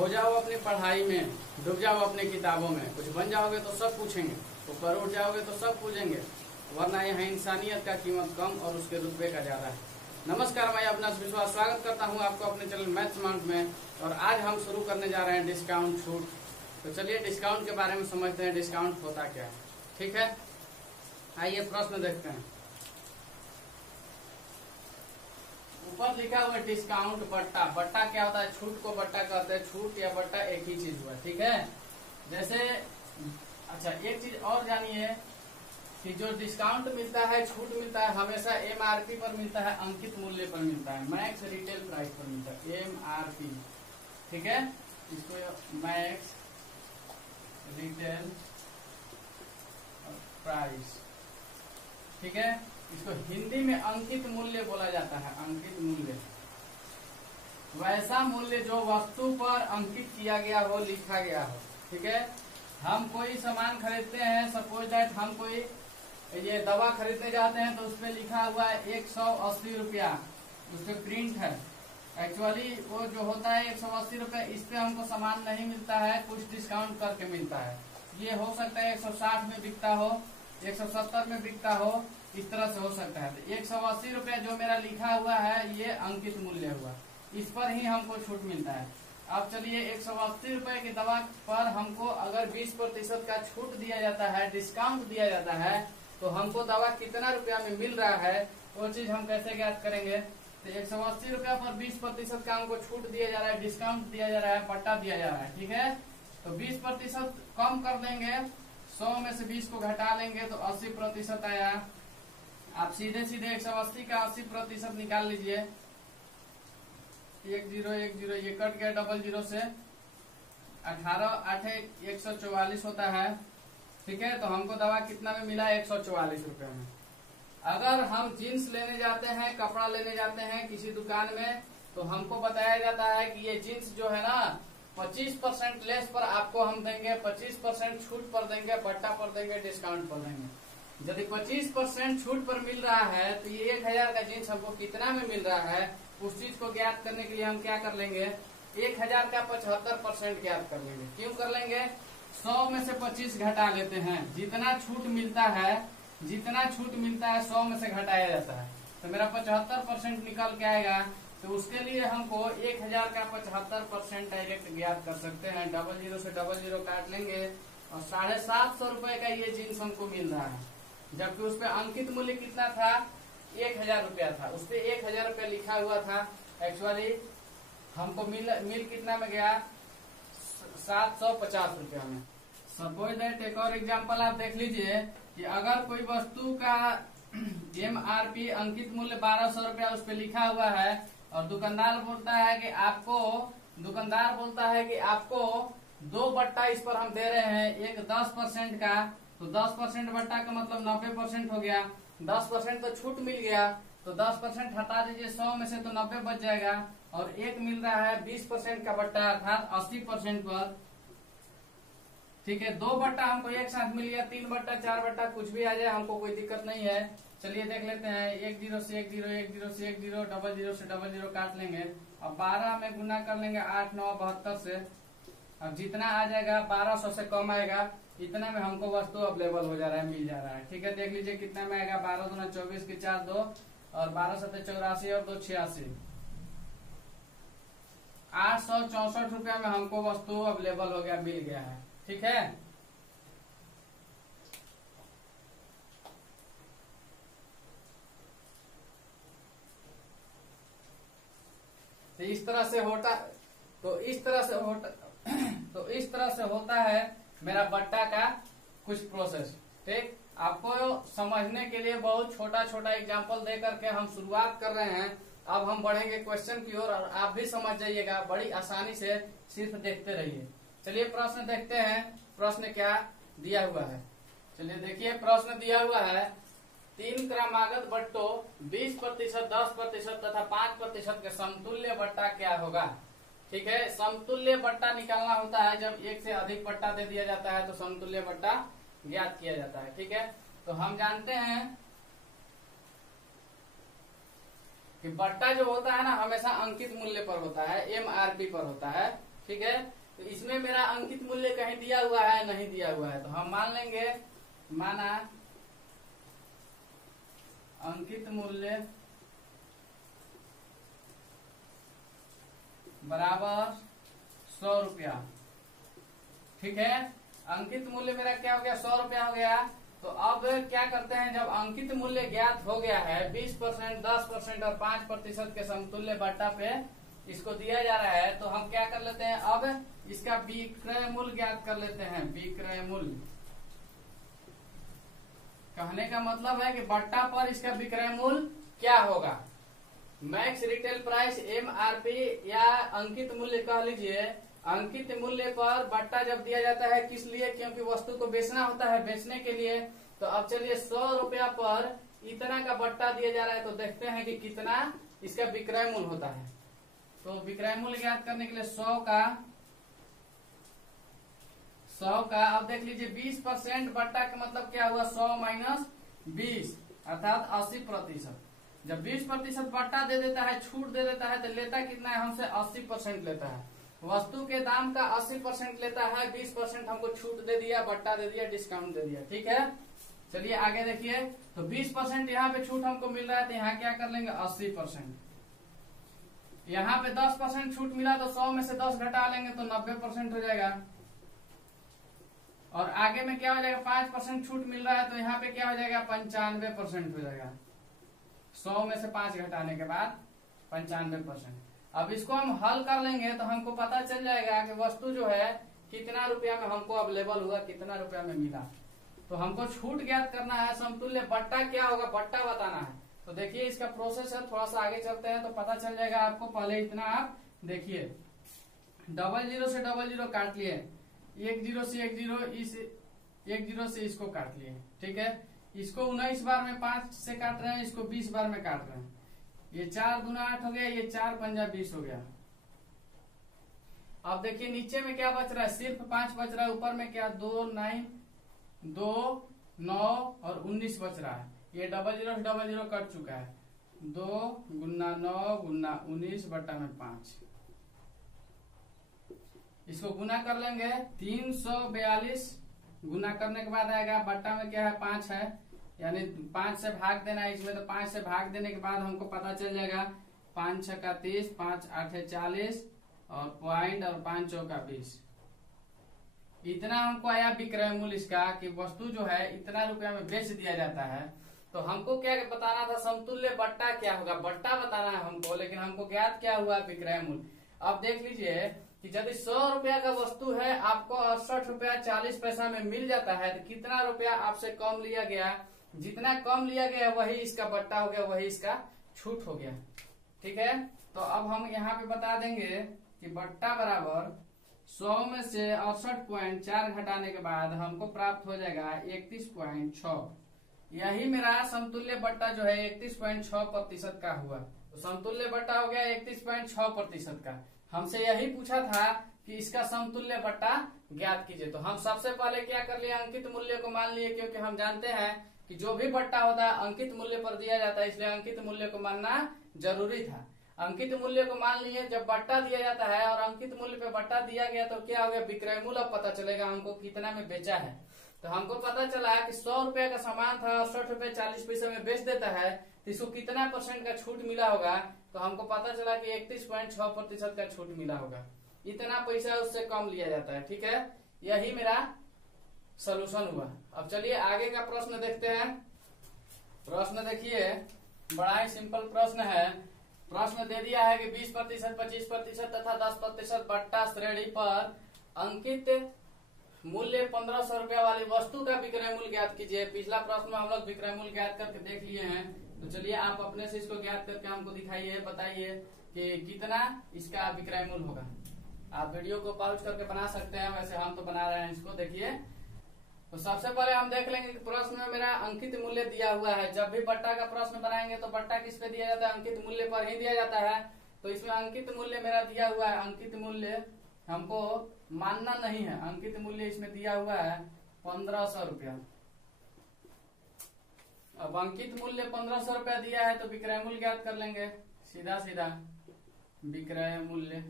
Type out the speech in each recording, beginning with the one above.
खो जाओ अपनी पढ़ाई में, डूब जाओ अपनी किताबों में, कुछ बन जाओगे तो सब पूछेंगे, ऊपर उठ जाओगे तो सब पूछेंगे, वरना यहाँ इंसानियत का कीमत कम और उसके रुतबे का ज्यादा है। नमस्कार, मैं अपना विश्वास स्वागत करता हूँ आपको अपने चैनल मैथ्स माउंट में। और आज हम शुरू करने जा रहे हैं डिस्काउंट छूट। तो चलिए डिस्काउंट के बारे में समझते हैं, डिस्काउंट होता क्या है। ठीक है, आइए प्रश्न देखते हैं। ऊपर लिखा हुआ है डिस्काउंट बट्टा। बट्टा क्या होता है? छूट को बट्टा कहते हैं। छूट या बट्टा एक ही चीज हुआ, ठीक है। जैसे अच्छा, एक चीज और जानिए कि जो डिस्काउंट मिलता है, छूट मिलता है, हमेशा एमआरपी पर मिलता है, अंकित मूल्य पर मिलता है, मैक्स रिटेल प्राइस पर मिलता है, एमआरपी। ठीक है, इसको मैक्स रिटेल प्राइस, ठीक है। इसको हिंदी में अंकित मूल्य बोला जाता है। अंकित मूल्य वैसा मूल्य जो वस्तु पर अंकित किया गया हो, लिखा गया हो। ठीक है, हम कोई सामान खरीदते हैं, सपोज दैट हम कोई ये दवा खरीदने जाते हैं तो उसपे लिखा हुआ है 180 रुपया, उसपे प्रिंट है। एक्चुअली वो जो होता है 180 रुपया, इस पे हमको सामान नहीं मिलता है, कुछ डिस्काउंट करके मिलता है। ये हो सकता है 160 में बिकता हो, 170 में बिकता हो, इस तरह से हो सकता है। तो 180 रुपया जो मेरा लिखा हुआ है ये अंकित मूल्य हुआ, इस पर ही हमको छूट मिलता है। अब चलिए 180 रुपए की दवा पर हमको अगर 20% का छूट दिया जाता है, डिस्काउंट दिया जाता है, तो हमको दवा कितना रुपया में मिल रहा है वो चीज हम कैसे ज्ञात करेंगे। तो 180 रुपया पर 20% का हमको छूट दिया जा रहा है, डिस्काउंट दिया जा रहा है, पट्टा दिया जा रहा है। ठीक है, तो 20% कम कर देंगे, 100 में से 20 को घटा लेंगे तो 80% आया। आप सीधे सीधे 180 का 80% निकाल लीजिए। 10 10 ये कट गया, डबल जीरो से 18 8 144 होता है। ठीक है, तो हमको दवा कितना में मिला? 144 रुपए में। अगर हम जीन्स लेने जाते हैं, कपड़ा लेने जाते हैं किसी दुकान में, तो हमको बताया जाता है कि ये जीन्स जो है ना 25% लेस पर आपको हम देंगे, 25% छूट पर देंगे, बट्टा पर देंगे, डिस्काउंट पर देंगे। यदि 25% छूट पर मिल रहा है तो ये 1000 का जीन्स हमको कितना में मिल रहा है, उस चीज को ज्ञात करने के लिए हम क्या कर लेंगे? 1000 का 75% ज्ञात कर लेंगे। क्यों कर लेंगे? 100 में से 25 घटा लेते हैं। जितना छूट मिलता है, जितना छूट मिलता है 100 में से घटाया जाता है, तो मेरा 75% निकल के आएगा। तो उसके लिए हमको 1000 का 75% डायरेक्ट ज्ञात कर सकते हैं। डबल जीरो से डबल जीरो काट लेंगे और 750 रुपए का ये जीन्स हमको मिल रहा है, जबकि उसपे अंकित मूल्य कितना था? 1000 रुपया था। उसपे 1000 रुपया लिखा हुआ था। एक्चुअली हमको मिल कितना में गया? 750 रुपया में। सपोज दैट एक और एग्जांपल आप देख लीजिए कि अगर कोई वस्तु का एमआरपी अंकित मूल्य 1200 रुपया उस पे लिखा हुआ है और दुकानदार बोलता है कि आपको 2 बट्टा इस पर हम दे रहे हैं, एक 10% का, तो 10% बट्टा का मतलब 90% हो गया। 10% तो छूट मिल गया, तो 10% हटा दीजिए 100 में से तो 90 बच जाएगा। और एक मिल रहा है 20% का बट्टा अर्थात 80% पर। ठीक है, 2 बट्टा हमको एक साथ मिल गया, 3 बट्टा 4 बट्टा कुछ भी आ जाए, हमको कोई दिक्कत नहीं है। चलिए देख लेते हैं। 10 से 10 10 से 10 डबल जीरो से डबल जीरो काट लेंगे। अब 12 में गुना कर लेंगे 8 9 72 से। अब जितना आ जाएगा 1200 से कम आएगा, इतना में हमको वस्तु अवेलेबल हो जा रहा है, मिल जा रहा है। ठीक है, देख लीजिए कितना में आएगा। 12 दूना 24 की 4 2 और 12 7 84 और 2 86, 864 रुपया में हमको वस्तु अवेलेबल हो गया, मिल गया है। ठीक है, तो इस तरह से होता है मेरा बट्टा का कुछ प्रोसेस। ठीक, आपको समझने के लिए बहुत छोटा छोटा एग्जांपल दे करके हम शुरुआत कर रहे हैं। अब हम बढ़ेंगे क्वेश्चन की ओर और आप भी समझ जाइएगा बड़ी आसानी से, सिर्फ देखते रहिए। चलिए प्रश्न देखते हैं, प्रश्न क्या दिया हुआ है। चलिए देखिए, प्रश्न दिया हुआ है 3 क्रमागत बट्टों 20%, 10% तथा 5% के समतुल्य बट्टा क्या होगा। ठीक है, समतुल्य बट्टा निकालना होता है जब एक से अधिक बट्टा दे दिया जाता है तो समतुल्य बट्टा ज्ञात किया जाता है। ठीक है, तो हम जानते हैं कि बट्टा जो होता है ना हमेशा अंकित मूल्य पर होता है, एमआरपी पर होता है। ठीक है। तो इसमें मेरा अंकित मूल्य कहीं दिया हुआ है, नहीं दिया हुआ है, तो हम मान लेंगे, माना अंकित मूल्य बराबर 100 रुपया। ठीक है, अंकित मूल्य मेरा क्या हो गया, 100 रुपया हो गया। तो अब क्या करते हैं, जब अंकित मूल्य ज्ञात हो गया है 20%, 10% और 5% के समतुल्य बट्टा पे इसको दिया जा रहा है, तो हम क्या कर लेते हैं, अब इसका विक्रय मूल्य ज्ञात कर लेते हैं। विक्रय मूल्य कहने का मतलब है कि बट्टा पर इसका विक्रय मूल्य क्या होगा। मैक्स रिटेल प्राइस MRP या अंकित मूल्य कह लीजिए। अंकित मूल्य पर बट्टा जब दिया जाता है किस लिए, क्योंकि वस्तु को बेचना होता है, बेचने के लिए। तो अब चलिए 100 रुपया पर इतना का बट्टा दिया जा रहा है, तो देखते हैं कि कितना इसका विक्रय मूल्य होता है। तो विक्रय मूल्य ज्ञात करने के लिए 100 का अब देख लीजिए 20% बट्टा का मतलब क्या हुआ, 100 माइनस 20 अर्थात 80%। जब 20% बट्टा दे देता है, छूट दे देता है, तो लेता कितना है हमसे, 80% लेता है। वस्तु के दाम का 80% लेता है, 20% हमको छूट दे दिया, बट्टा दे दिया, डिस्काउंट दे दिया। ठीक है, चलिए आगे देखिए। तो 20% यहाँ पे छूट हमको मिल रहा है, तो यहाँ क्या कर लेंगे, 80%। यहाँ पे 10% छूट मिला, तो 100 में से 10 घटा लेंगे तो 90% हो जाएगा। और आगे में क्या हो जाएगा, 5% छूट मिल रहा है, तो यहाँ पे क्या हो जाएगा, 95% हो जाएगा। 100 में से 5 घटाने के बाद 95%। अब इसको हम हल कर लेंगे तो हमको पता चल जाएगा कि वस्तु जो है कितना रुपया में हमको अवेलेबल हुआ, कितना रुपया में मिला। तो हमको छूट ज्ञात करना है, समतुल्य बट्टा क्या होगा, बट्टा बताना है। तो देखिए इसका प्रोसेस है, थोड़ा सा आगे चलते हैं तो पता चल जाएगा आपको। पहले इतना आप देखिए, 00 से 00 काट लिए, 10 से 10, इस 10 से इसको काट लिए। ठीक है, इसको 19 बार में 5 से काट रहे हैं, इसको 20 बार में काट रहे हैं। ये 4 दूना 8 हो गया, ये 4 पंजा 20 हो गया। अब देखिए नीचे में क्या बच रहा है, सिर्फ 5 बच रहा है। ऊपर में क्या, 2 9 और 19 बच रहा है। ये 00 से 00 कट चुका है। 2 गुना 9 गुना 19 बट्टा में 5। इसको गुना कर लेंगे, 342 गुना करने के बाद आएगा, बट्टा में क्या है, 5 है, यानी 5 से भाग देना है इसमें। तो 5 से भाग देने के बाद हमको पता चल जाएगा, 5 6 का 30, 5 8 40 और पॉइंट और 5 चौका 20। इतना हमको आया विक्रय मूल्य इसका, कि वस्तु जो है इतना रुपया में बेच दिया जाता है। तो हमको क्या बताना था, समतुल्य बट्टा क्या होगा, बट्टा बताना है हमको, लेकिन हमको ज्ञात क्या हुआ, विक्रय मूल्य। अब देख लीजिए कि यदि 100 रुपया का वस्तु है, आपको 68 रुपया 40 पैसा में मिल जाता है, तो कितना रुपया आपसे कम लिया गया, जितना कम लिया गया वही इसका बट्टा हो गया, वही इसका छूट हो गया। ठीक है, तो अब हम यहाँ पे बता देंगे कि बट्टा बराबर 100 में से 68.4 घटाने के बाद हमको प्राप्त हो जाएगा 31.6। यही मेरा समतुल्य बट्टा जो है 31.6% का हुआ। तो समतुल्य बट्टा हो गया 31.6% का। हमसे यही पूछा था कि इसका समतुल्य बट्टा ज्ञात कीजिए। तो हम सबसे पहले क्या कर लिए, अंकित मूल्य को मान लिए, क्योंकि हम जानते हैं कि जो भी बट्टा होता है अंकित मूल्य पर दिया जाता है, इसलिए अंकित मूल्य को मानना जरूरी था। अंकित मूल्य को मान लिए। जब बट्टा दिया जाता है और अंकित मूल्य पे बट्टा दिया गया तो क्या हो गया, विक्रय मूल्य अब पता चलेगा हमको कितना में बेचा है। तो हमको पता चला कि 100 रुपया का सामान था, 68 रुपया 40 पैसे में बेच देता है, तो इसको कितना % का छूट मिला होगा। तो हमको पता चला कि 31.6% का छूट मिला होगा। इतना पैसा उससे कम लिया जाता है। ठीक है, यही मेरा सोल्यूशन हुआ। अब चलिए आगे का प्रश्न देखते हैं। प्रश्न देखिए, बड़ा ही सिंपल प्रश्न है। प्रश्न दे दिया है कि 20%, 25% तथा 10% बट्टा श्रेणी पर अंकित मूल्य 1500 रुपया वाली वस्तु का विक्रय मूल्य ज्ञात कीजिए। पिछला प्रश्न में हम लोग विक्रय मूल्य ज्ञात करके देख लिए हैं। तो चलिए आप अपने से इसको ज्ञात करके हमको दिखाइए, बताइए कि कितना इसका विक्रय मूल्य होगा। आप वीडियो को पॉज करके बना सकते हैं, वैसे हम तो बना रहे हैं इसको। देखिए, तो सबसे पहले हम देख लेंगे कि प्रश्न में मेरा अंकित मूल्य दिया हुआ है। जब भी बट्टा का प्रश्न बनाएंगे तो बट्टा किस पे दिया जाता है, अंकित मूल्य पर ही दिया जाता है। तो इसमें अंकित मूल्य मेरा दिया हुआ है। अंकित मूल्य हमको मानना नहीं है, अंकित मूल्य इसमें दिया हुआ है 1500 रुपया। अब अंकित मूल्य 1500 रुपया दिया है तो विक्रय मूल्य ज्ञात कर लेंगे। सीधा सीधा विक्रय मूल्य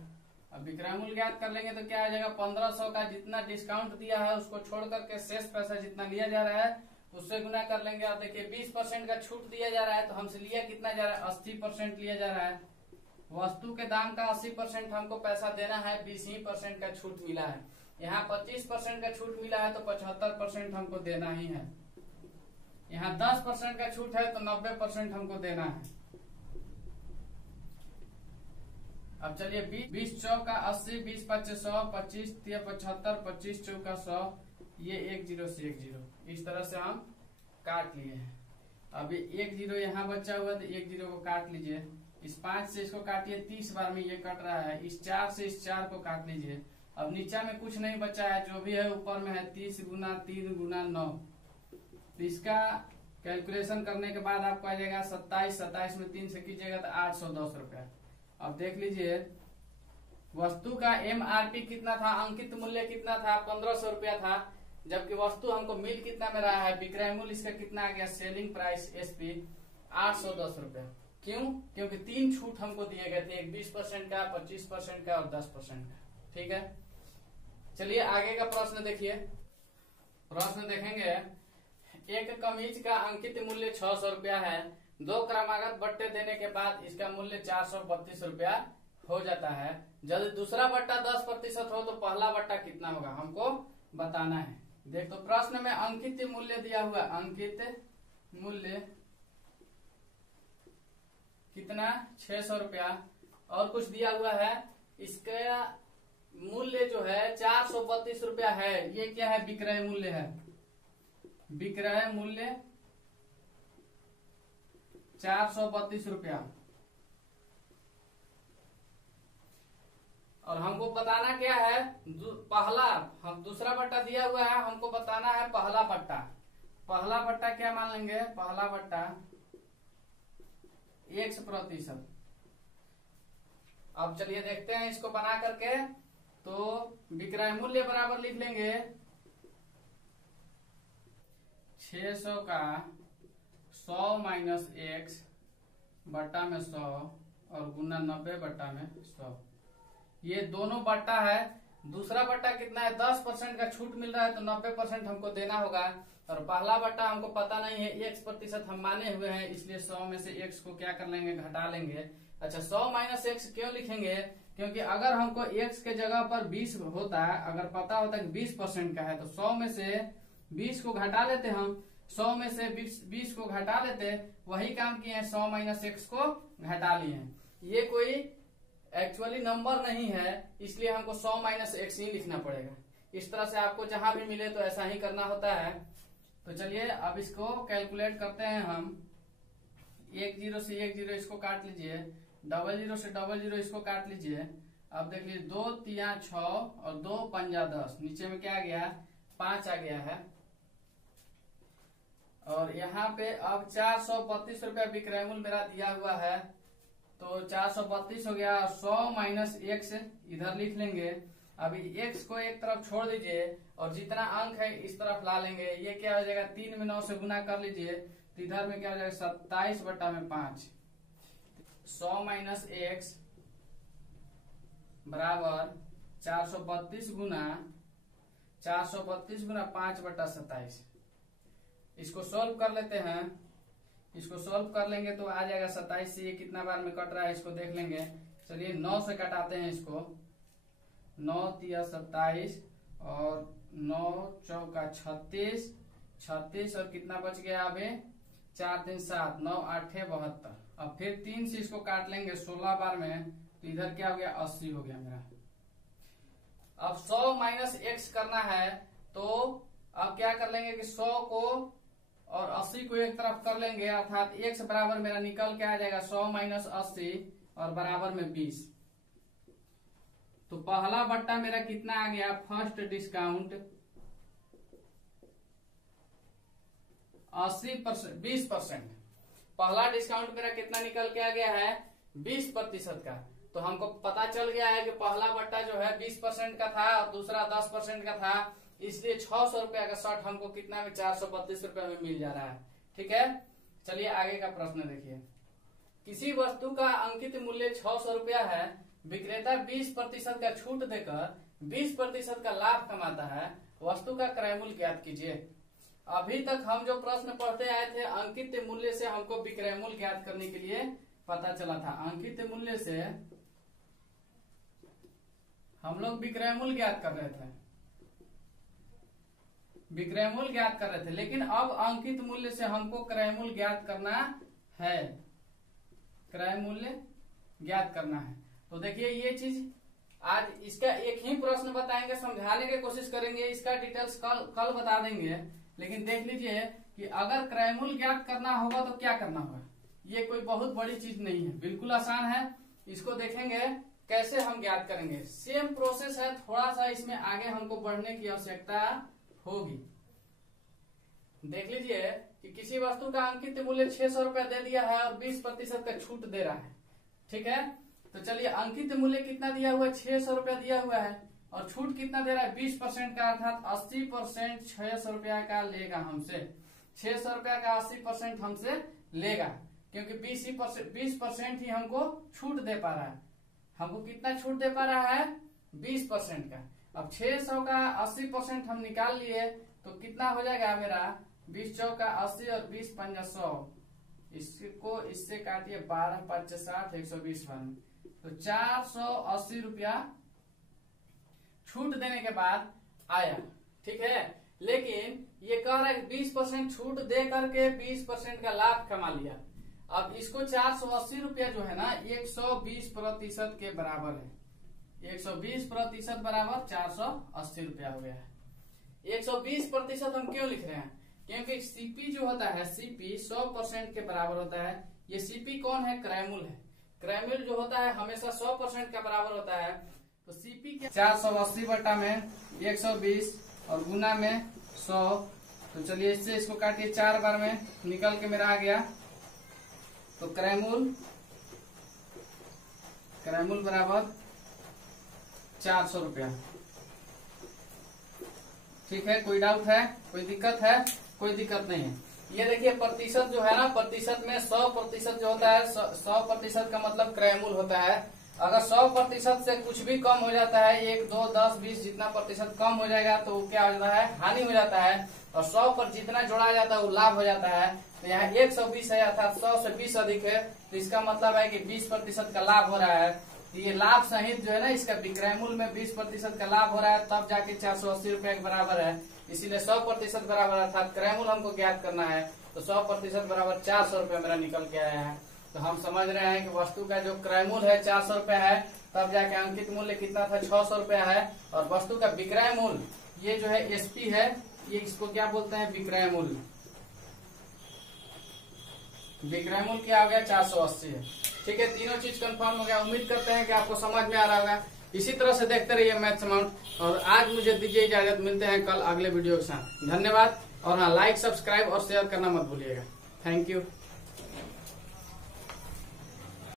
अब विक्रय मूल्य ज्ञात कर लेंगे तो क्या आ जाएगा, 1500 का जितना डिस्काउंट दिया है उसको छोड़ करके शेष पैसा जितना लिया जा रहा है उससे गुना कर लेंगे। और देखिए 20% का छूट दिया जा रहा है तो हमसे लिया कितना जा रहा है, 80% लिया जा रहा है। वस्तु के दाम का 80% हमको पैसा देना है, 20% का छूट मिला है। यहाँ 25% का छूट मिला है तो 75% हमको देना ही है। यहाँ 10% का छूट है तो 90% हमको देना है। अब चलिए 20 चौका 80, 20 पच्चीस 100, 25 तिया 75, 25 चौका 100, ये 1 0 से 1 0 इस तरह से हम काट लिए हैं। अब 1 0 यहाँ बचा हुआ तो 1 0 को काट लीजिए। इस 5 से इसको काटिए, 30 बार में ये कट रहा है। इस 4 से इस 4 को काट लीजिए। अब नीचा में कुछ नहीं बचा है, जो भी है ऊपर में है 30 गुना 3 गुना 9। तो इसका कैलकुलेशन करने के बाद आपको आ जाएगा 27। 27 में 3 से कीजिएगा तो 810 रुपया। अब देख लीजिए वस्तु का MRP कितना था, अंकित मूल्य कितना था, 1500 रुपया था, जबकि वस्तु हमको मिल कितना में रहा है, विक्रय मूल्य इसका कितना आ गया, सेलिंग प्राइस SP 810 रुपया। क्यों? क्योंकि 3 छूट हमको दिए गए थे, एक 20% का, 25% का और 10% का। ठीक है, चलिए आगे का प्रश्न देखिए। प्रश्न देखेंगे, एक कमीज का अंकित मूल्य 600 रुपया है। 2 क्रमागत बट्टे देने के बाद इसका मूल्य 432 रुपया हो जाता है। यदि दूसरा बट्टा 10% हो तो पहला बट्टा कितना होगा, हमको बताना है। देख तो प्रश्न में अंकित मूल्य दिया हुआ, अंकित मूल्य कितना, 600 रुपया, और कुछ दिया हुआ है। इसका मूल्य जो है 432 रुपया है। ये क्या है, विक्रय मूल्य है। विक्रय मूल्य 432 रुपया। और हमको बताना क्या है, पहला, हम दूसरा बट्टा दिया हुआ है, हमको बताना है पहला बट्टा। पहला बट्टा क्या मान लेंगे, पहला बट्टा 100%। अब चलिए देखते हैं इसको बना करके। तो विक्रय मूल्य बराबर लिख लेंगे 600 का 100 माइनस x बट्टा में 100 और गुना 90 बट्टा में 100। ये दोनों बट्टा है। दूसरा बट्टा कितना है, 10% का छूट मिल रहा है तो 90% हमको देना होगा। और पहला बट्टा हमको पता नहीं है, 1% हम माने हुए हैं, इसलिए 100 में से x को क्या कर लेंगे, घटा लेंगे। अच्छा 100 माइनस x क्यों लिखेंगे, क्योंकि अगर हमको x के जगह पर 20 होता है, अगर पता होता है कि 20% का है तो 100 में से 20 को घटा लेते हम, 100 में से 20 को घटा लेते, वही काम किए हैं, 100 माइनस x को घटा लिए हैं। ये कोई एक्चुअली नंबर नहीं है, इसलिए हमको 100 माइनस x ही लिखना पड़ेगा। इस तरह से आपको जहां भी मिले तो ऐसा ही करना होता है। तो चलिए अब इसको कैलकुलेट करते हैं हम। 1 0 से 1 0 इसको काट लीजिए, 0 0 से 0 0 इसको काट लीजिए। अब देख लीजिए 2 3 6 और 2 5 10, नीचे में क्या आ गया, 5 आ गया है। और यहाँ पे अब 432 रुपया विक्रय मूल्य मेरा दिया हुआ है, तो 432 हो गया। 100 माइनस x इधर लिख लेंगे। अभी x को एक तरफ छोड़ दीजिए और जितना अंक है इस तरफ ला लेंगे। ये क्या हो जाएगा, 3 में 9 से गुना कर लीजिए तो इधर में क्या हो जाएगा, 27 बट्टा में 5। 100 माइनस x बराबर 432 गुना 5 बट्टा 27। इसको सॉल्व कर लेते हैं। इसको सॉल्व कर लेंगे तो आ जाएगा 27 से ये कितना बार में कट रहा है इसको देख लेंगे। चलिए 9 से कटाते हैं इसको। 9 तिया 27 और 9 चौका 36, 36 और कितना बच गया, अभी 4 3 7, 9 8 72। अब फिर 3 से इसको काट लेंगे 16 बार में, तो इधर क्या हो गया, 80 हो गया मेरा। अब 100 माइनस x करना है तो अब क्या कर लेंगे कि 100 को और 80 को एक तरफ कर लेंगे, अर्थात x बराबर मेरा निकल के आ जाएगा 100 माइनस 80 और बराबर में 20। तो पहला बट्टा मेरा कितना आ गया, फर्स्ट डिस्काउंट 80%, 20%। पहला डिस्काउंट मेरा कितना निकल के आ गया है, 20% का। तो हमको पता चल गया है कि पहला बट्टा जो है 20% का था और दूसरा 10% का था, इसलिए 600 रुपया का शर्ट हमको कितना में, 432 रुपया में मिल जा रहा है। ठीक है, चलिए आगे का प्रश्न देखिए। किसी वस्तु का अंकित मूल्य 600 रुपया है विक्रेता 20% का छूट देकर 20% का लाभ कमाता है, वस्तु का क्रय मूल्य ज्ञात कीजिए। अभी तक हम जो प्रश्न पढ़ते आए थे, अंकित मूल्य से हमको विक्रय मूल्य ज्ञात करने के लिए पता चला था। अंकित मूल्य से हम लोग विक्रय मूल्य ज्ञात कर रहे थे, विक्रय मूल्य ज्ञात कर रहे थे, लेकिन अब अंकित मूल्य से हमको क्रय मूल्य ज्ञात करना है, क्रय मूल्य ज्ञात करना है। तो देखिए ये चीज आज इसका एक ही प्रश्न बताएंगे, समझाने की कोशिश करेंगे, इसका डिटेल्स कल बता देंगे। लेकिन देख लीजिए कि अगर क्रय मूल्य ज्ञात करना होगा तो क्या करना होगा। ये कोई बहुत बड़ी चीज नहीं है, बिल्कुल आसान है। इसको देखेंगे कैसे हम ज्ञात करेंगे। सेम प्रोसेस है, थोड़ा सा इसमें आगे हमको बढ़ने की आवश्यकता होगी। देख लीजिए कि किसी वस्तु का अंकित मूल्य 600 रुपया दे दिया है और 20% का छूट दे रहा है, ठीक है। तो चलिए अंकित मूल्य कितना दिया हुआ है, 600 रुपया दिया हुआ है और छूट कितना दे रहा है, 20% का, अर्थात 80% 600 रुपया का लेगा हमसे। 600 रुपया का 80% हमसे लेगा, क्योंकि 20% ही हमको छूट दे पा रहा है। हमको कितना छूट दे पा रहा है, 20% का। अब 600 का 80% हम निकाल लिए तो कितना हो जाएगा मेरा, 20 चौका 80 और 20 पंजा 100। इसको इससे काटिए, 12 5 60, 120 बन, तो 480 रुपया छूट देने के बाद आया, ठीक है। लेकिन ये कह रहा है 20% छूट दे करके 20% का लाभ कमा लिया। अब इसको 480 रुपया जो है ना 120% के बराबर है। 120% बराबर 480 रुपया हो गया है। 120% हम क्यों लिख रहे हैं, क्योंकि सीपी जो होता है, सीपी 100% के बराबर होता है। ये सीपी कौन है, क्रय मूल्य है। क्रय मूल्य जो होता है हमेशा 100% का बराबर होता है। तो सीपी क्या, 480 बटा में 120 और गुना में 100। तो चलिए इससे इसको काटिए, 4 बार में निकल के मेरा आ गया। तो क्रय मूल्य बराबर 400 रुपया, ठीक है। कोई डाउट है, कोई दिक्कत है, कोई दिक्कत नहीं है। ये देखिए प्रतिशत जो है ना, प्रतिशत में 100% जो होता है, 100% का मतलब क्रय मूल्य होता है। अगर 100% से कुछ भी कम हो जाता है, 1 2 10 20 जितना प्रतिशत कम हो जाएगा तो क्या हो जाता है, हानि हो जाता है। और 100 पर जितना जोड़ा जाता है वो लाभ हो जाता है। तो यहाँ 120 है, अर्थात 100 से 20 अधिक है, तो इसका मतलब है कि 20% का लाभ हो रहा है। तो ये लाभ सहित जो है ना, इसका विक्रय मूल्य में 20% का लाभ हो रहा है, तब जाके 480 रुपया के बराबर है। इसीलिए 100% बराबर, अर्थात क्रय मूल्य हमको ज्ञात करना है। तो 100% बराबर 400 रुपया मेरा निकल के आया है। तो हम समझ रहे हैं कि वस्तु का जो क्रय मूल्य है 400 रुपया है, तब जाके अंकित मूल्य कितना था, 600 रुपया है। और वस्तु का विक्रय मूल्य ये जो है एसपी है, ये इसको क्या बोलते हैं, विक्रय मूल्य। विक्रय मूल्य क्या हो गया, 480 है, ठीक है। तीनों चीज कंफर्म हो गया। उम्मीद करते हैं कि आपको समझ में आ रहा होगा। इसी तरह से देखते रहिए मैथ्स अमाउंट। और आज मुझे दीजिए इजाजत, मिलते हैं कल अगले वीडियो के साथ। धन्यवाद। और हाँ, लाइक सब्सक्राइब और शेयर करना मत भूलिएगा। Thank you.